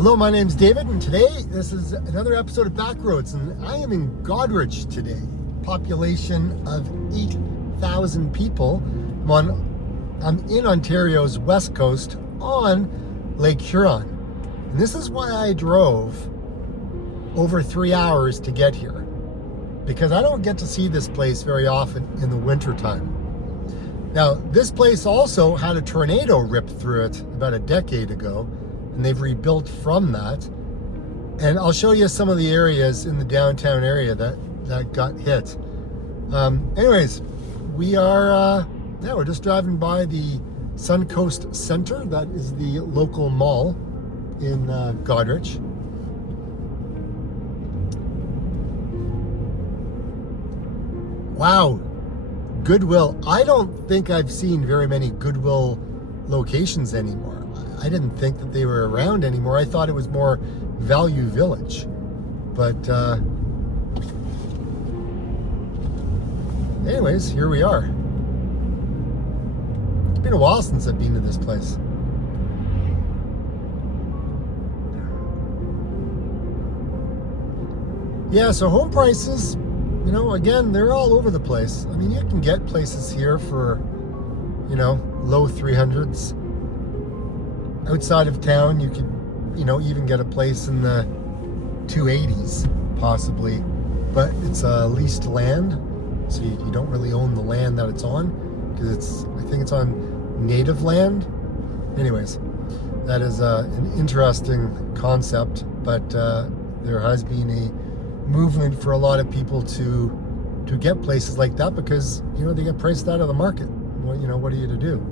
Hello, my name's David, and today this is another episode of Backroads, and I am in Goderich today. Population of 8,000 people. I'm in Ontario's west coast on Lake Huron. And this is why I drove over 3 hours to get here, because I don't get to see this place very often in the winter time. Now, this place also had a tornado rip through it about a decade ago, and they've rebuilt from that. And I'll show you some of the areas in the downtown area that got hit. Anyways, we're just driving by the Suncoast Center. That is the local mall in Goderich. Wow, Goodwill. I don't think I've seen very many Goodwill locations anymore. I didn't think that they were around anymore. I thought it was more Value Village. But anyways, here we are. It's been a while since I've been to this place. Yeah, so home prices, again, they're all over the place. I mean, you can get places here for, low 300s. Outside of town, you could, even get a place in the 280s, possibly. But it's leased land, so you don't really own the land that it's on, because I think it's on native land. Anyways, that is an interesting concept, but there has been a movement for a lot of people to get places like that, because they get priced out of the market. Well, what are you to do?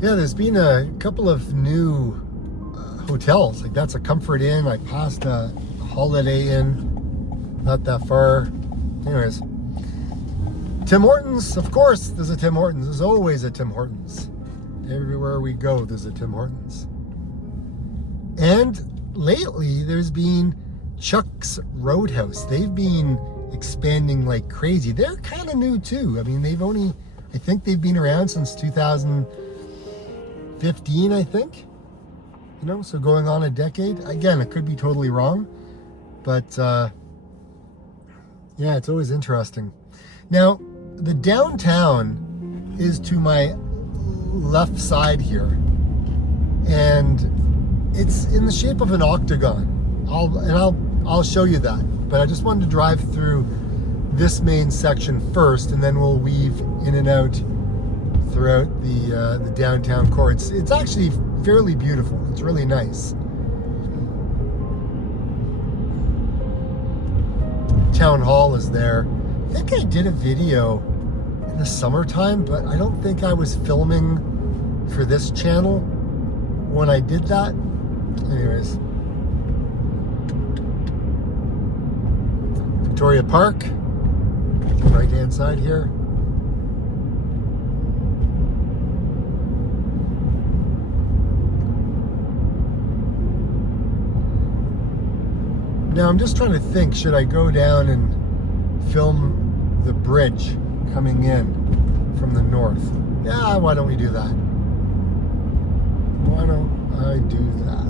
Yeah, there's been a couple of new hotels. Like, that's a Comfort Inn. I passed a Holiday Inn not that far. Anyways, Tim Hortons, of course, there's a Tim Hortons. There's always a Tim Hortons. Everywhere we go, there's a Tim Hortons. And lately, there's been Chuck's Roadhouse. They've been expanding like crazy. They're kind of new too. I mean, I think they've been around since 2015, I think. So going on a decade. Again, it could be totally wrong. But, yeah, it's always interesting. Now, the downtown is to my left side here, and it's in the shape of an octagon. I'll show you that, but I just wanted to drive through this main section first, and then we'll weave in and out throughout the downtown core. It's actually fairly beautiful. It's really nice. Town Hall is there. I think I did a video in the summertime, but I don't think I was filming for this channel when I did that. Anyways, Victoria Park, right hand side here. Now I'm just trying to think, should I go down and film the bridge coming in from the north? Yeah, why don't we do that? Why don't I do that?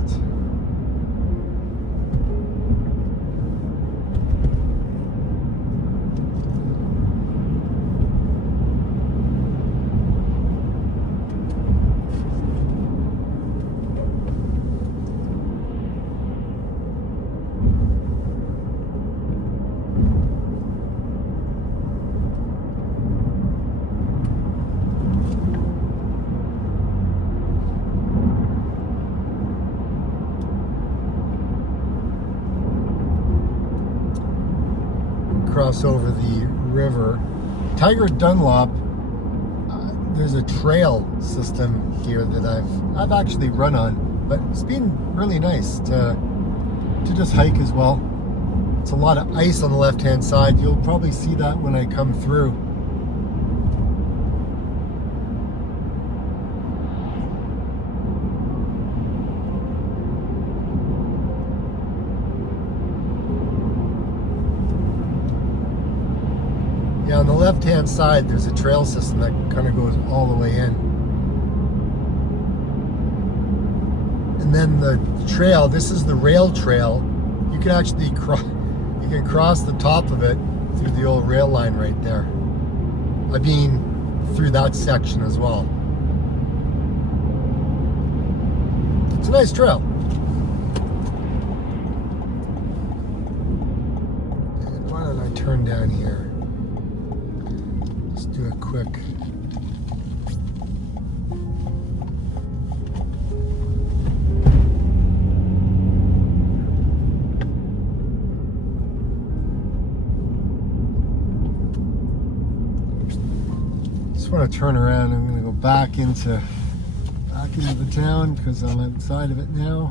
Cross over the river. Tiger Dunlop, there's a trail system here that I've actually run on, but it's been really nice to just hike as well. It's a lot of ice on the left hand side. You'll probably see that when I come through. Yeah, on the left-hand side, there's a trail system that kind of goes all the way in. And then the trail, this is the rail trail. You can actually cross the top of it through the old rail line right there. I mean, through that section as well. It's a nice trail. And why don't I turn down here? Let's do a quick. Just want to turn around. I'm going to go back into the town because I'm outside of it now.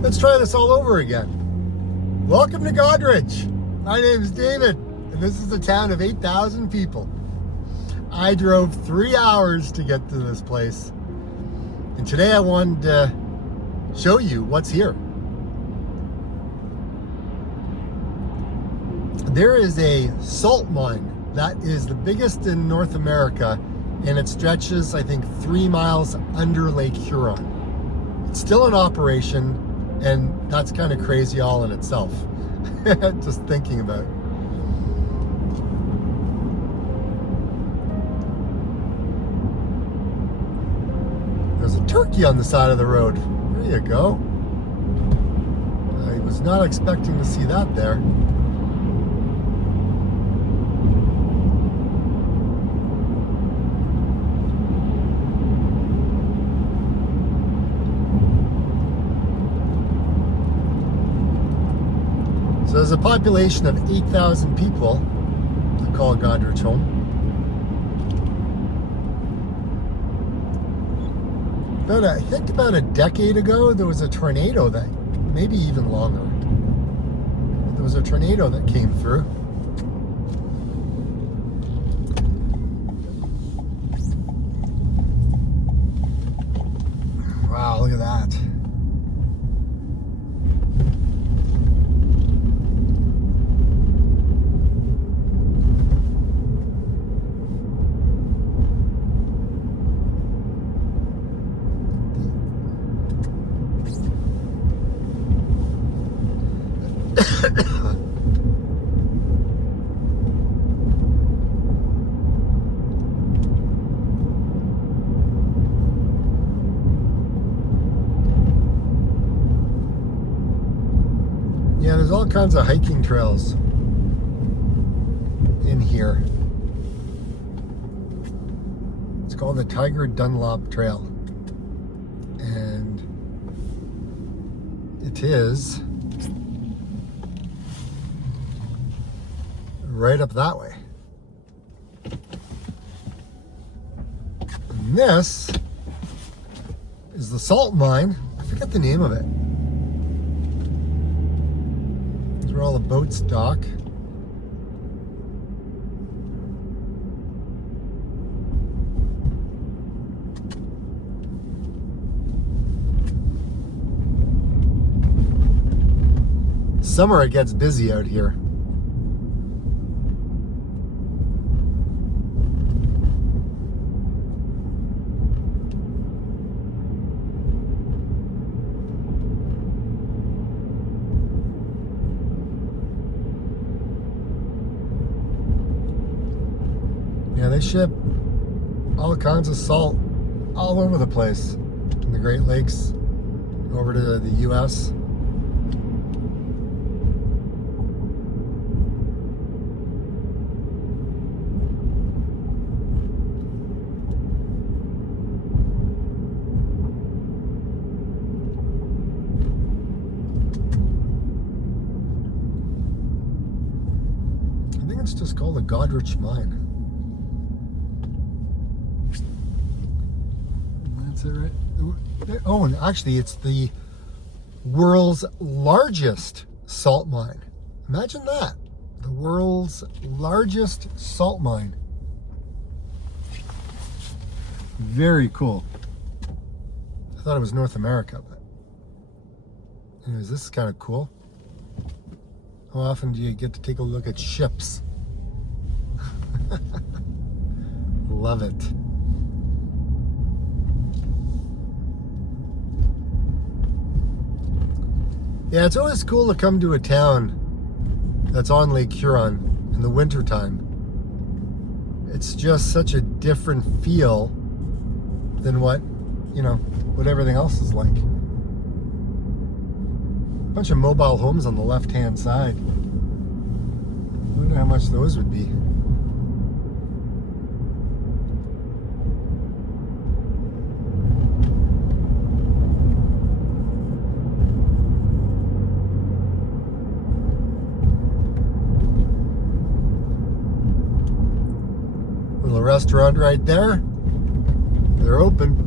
Let's try this all over again. Welcome to Goderich. My name is David, and this is a town of 8,000 people. I drove 3 hours to get to this place, and today I wanted to show you what's here. There is a salt mine that is the biggest in North America, and it stretches, I think, 3 miles under Lake Huron. It's still in operation, and that's kind of crazy all in itself. Just thinking about it. There's a turkey on the side of the road. There you go. I was not expecting to see that there. So there's a population of 8,000 people that call Goderich home. I think about a decade ago, there was a tornado that, maybe even longer. There was a tornado that came through. Wow, look at that. Yeah, there's all kinds of hiking trails in here. It's called the Tiger Dunlop Trail. And it is right up that way. And this is the salt mine. I forget the name of it. It's where all the boats dock. Summer it gets busy out here. Yeah, they ship all kinds of salt all over the place in the Great Lakes over to the US. I think it's just called the Goderich Mine. That's it, right? Oh, and actually, it's the world's largest salt mine. Imagine that. The world's largest salt mine. Very cool. I thought it was North America, but anyways, this is kind of cool. How often do you get to take a look at ships? Love it. Yeah, it's always cool to come to a town that's on Lake Huron in the wintertime. It's just such a different feel than what everything else is like. A bunch of mobile homes on the left-hand side. I wonder how much those would be. Little restaurant right there. They're open.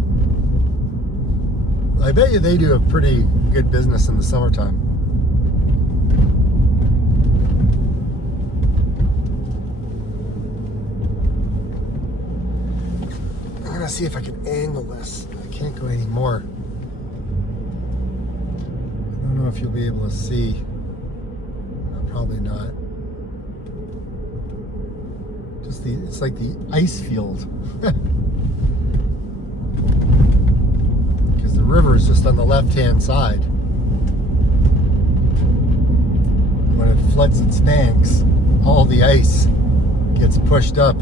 I bet you they do a pretty good business in the summertime. I'm gonna see if I can angle this. I can't go any more. I don't know if you'll be able to see. No, probably not. It's like the ice field. Because the river is just on the left-hand side. When it floods its banks, all the ice gets pushed up.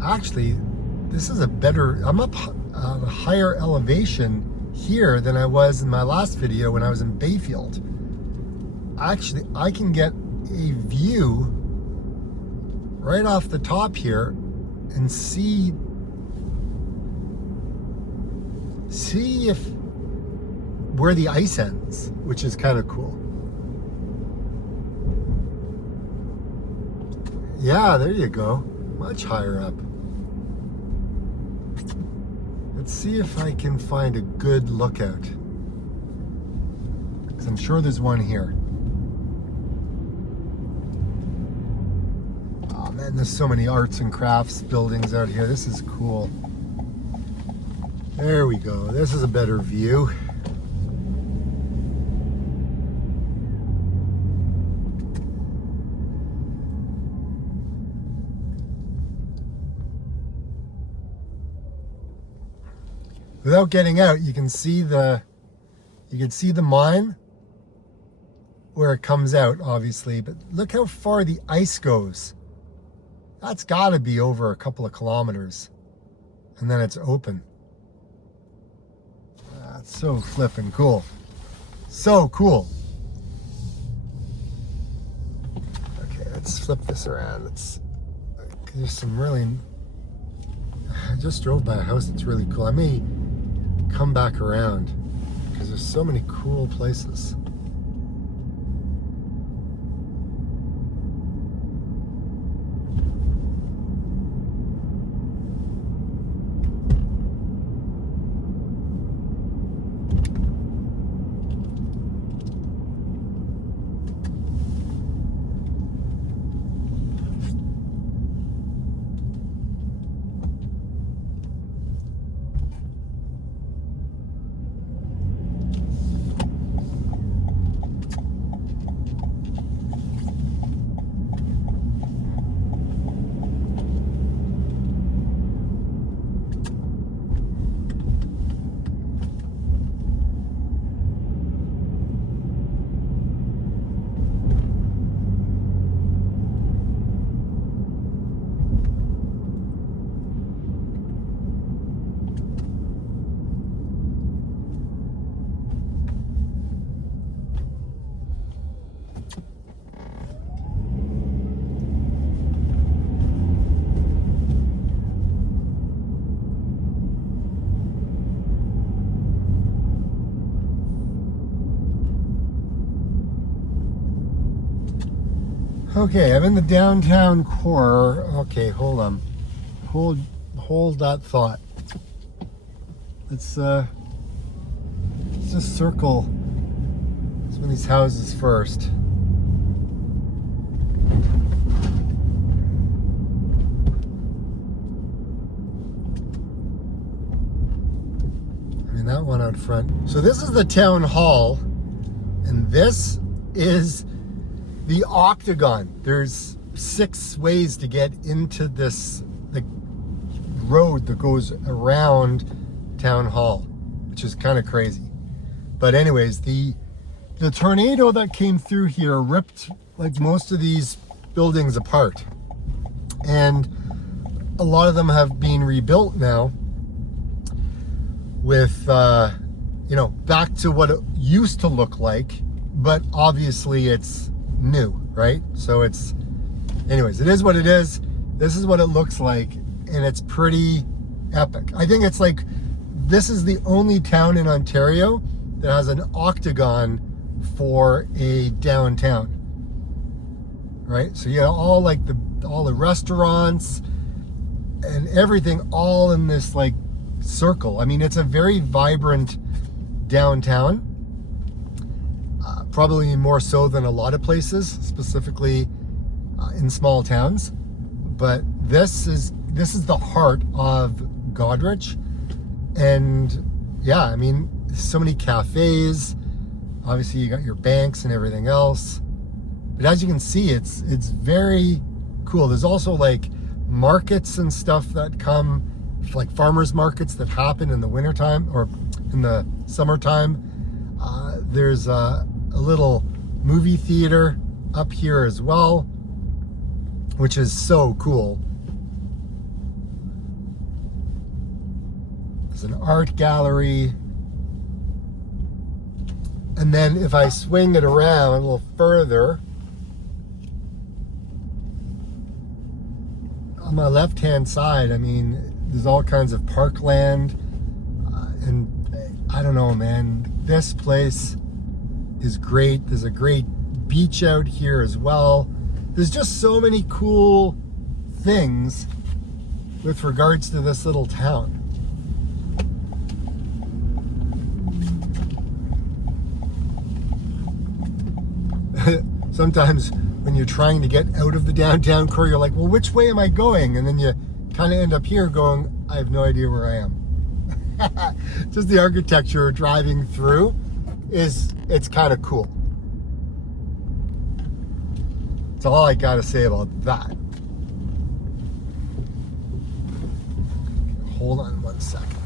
Actually, this is I'm up on a higher elevation here than I was in my last video when I was in Bayfield. Actually, I can get a view right off the top here and see where the ice ends, which is kind of cool. Yeah, there you go. Much higher up. Let's see if I can find a good lookout. Because I'm sure there's one here. Oh man, there's so many arts and crafts buildings out here. This is cool. There we go. This is a better view. Without getting out, you can see the mine where it comes out, obviously, but look how far the ice goes. That's got to be over a couple of kilometers, and then it's open. That's so flippin' cool. So cool. Okay, let's flip this around. There's some really... I just drove by a house that's really cool. I may come back around because there's so many cool places. Okay, I'm in the downtown core. Okay, hold on. Hold that thought. Let's just circle some of these houses first. I mean, that one out front. So this is the town hall, and this is the octagon. There's 6 ways to get into this, the road that goes around town hall, which is kind of crazy. But anyways, the tornado that came through here ripped like most of these buildings apart, and a lot of them have been rebuilt now with you know, back to what it used to look like, but obviously it's new, right? So it's, anyways, it is what it is. This is what it looks like, and it's pretty epic. I think it's like, this is the only town in Ontario that has an octagon for a downtown, right? So you have all like all the restaurants and everything all in this like circle. I mean, it's a very vibrant downtown, probably more so than a lot of places, specifically in small towns. But this is the heart of Goderich, and yeah, I mean, so many cafes. Obviously, you got your banks and everything else. But as you can see, it's very cool. There's also like markets and stuff that come, like farmers markets that happen in the wintertime or in the summertime. There's a little movie theater up here as well, which is so cool. There's an art gallery. And then if I swing it around a little further, on my left-hand side, I mean, there's all kinds of parkland, and I don't know, man, this place is great. There's a great beach out here as well. There's just so many cool things with regards to this little town. Sometimes when you're trying to get out of the downtown core, you're like, well, which way am I going? And then you kind of end up here going, I have no idea where I am. Just the architecture driving through it's kind of cool. That's all I gotta say about that. Hold on one second.